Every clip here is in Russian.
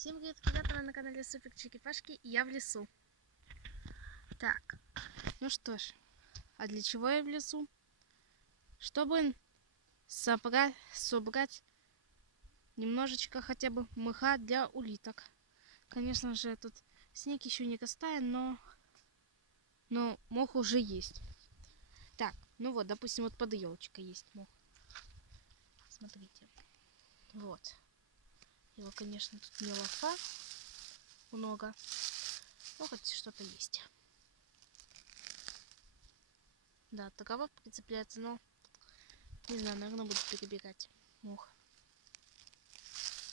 Всем привет, ребята, вы на канале Супер Черепашки, и я в лесу. Так, ну что ж, а для чего я в лесу? Чтобы собрать немножечко хотя бы мха для улиток. Конечно же, тут снег еще не растает, но мох уже есть. Так, ну вот, допустим, вот под елочкой есть мох. Смотрите, вот. Его, конечно, тут не лофа много, но хоть что-то есть. Да, трава прицепляется, но не знаю, наверное, буду перебирать мох.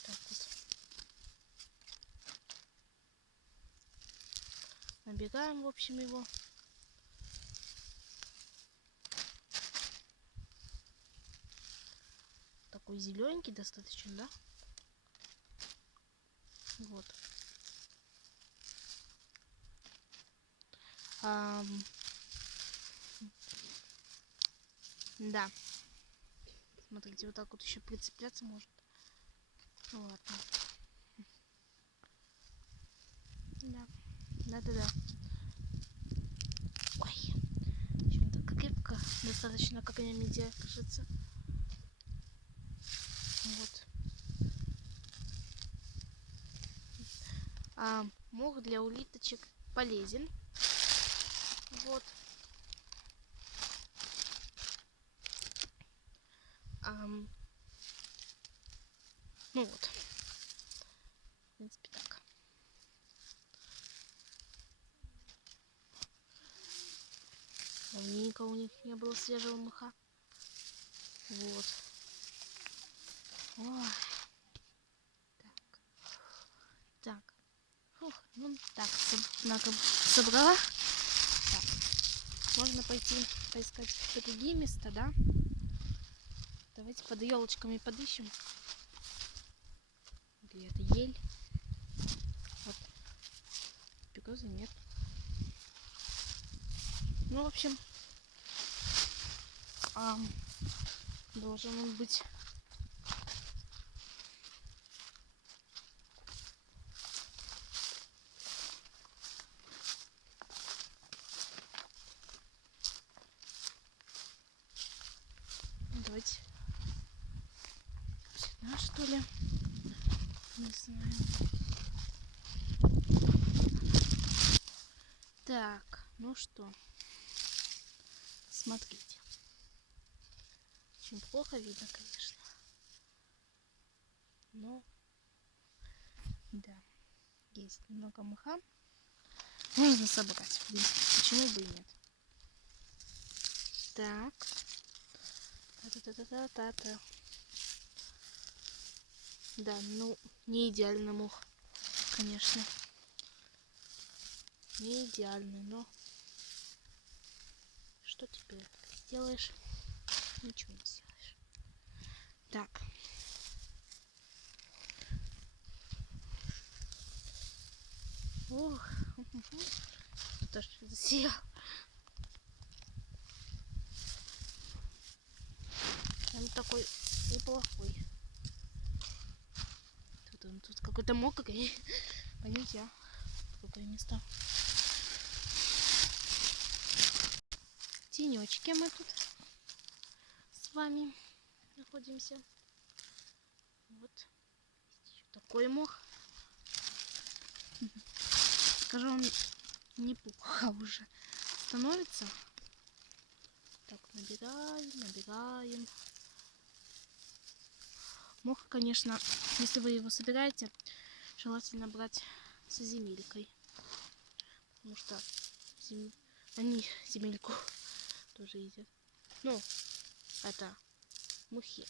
Так вот. Набираем, в общем, его. Такой зелененький достаточно, да? Вот. Да. Смотрите, вот так вот еще прицепляться может. Ну ладно. Да. Да. Ой. Чем-то крепко. Достаточно, как мне медиа кажется. Вот. Мох для улиточек полезен. Вот. Ну вот. В принципе, так. Давненько у них не было свежего мха. Вот. Ой. Так. Фух, ну так, собрала. Так. Можно пойти поискать другие места, да? Давайте под елочками подыщем. Где это ель? Вот. Березы нет. Ну, в общем, должен он быть. Давайте сюда, что ли? Не знаю. Так, ну что, смотрите. Очень плохо видно, конечно. Но, да, есть немного мха. Можно собрать, в принципе, почему бы и нет. Так. Та-та-та-та-та-та. Да, ну, не идеальный мох, конечно. Не идеальный, но что теперь сделаешь? Ничего не сделаешь. Так. Ох, кто ж засиял. Он такой неплохой. Тут какой-то мокрый. Пойдемте, в какое место. В тенечке мы тут с вами находимся. Вот. Есть еще такой мох. Скажу, он неплохо уже становится. Так, набираем. Мох, конечно, если вы его собираете, желательно брать с земелькой. Потому что они земельку тоже едят. Ну, это мухи.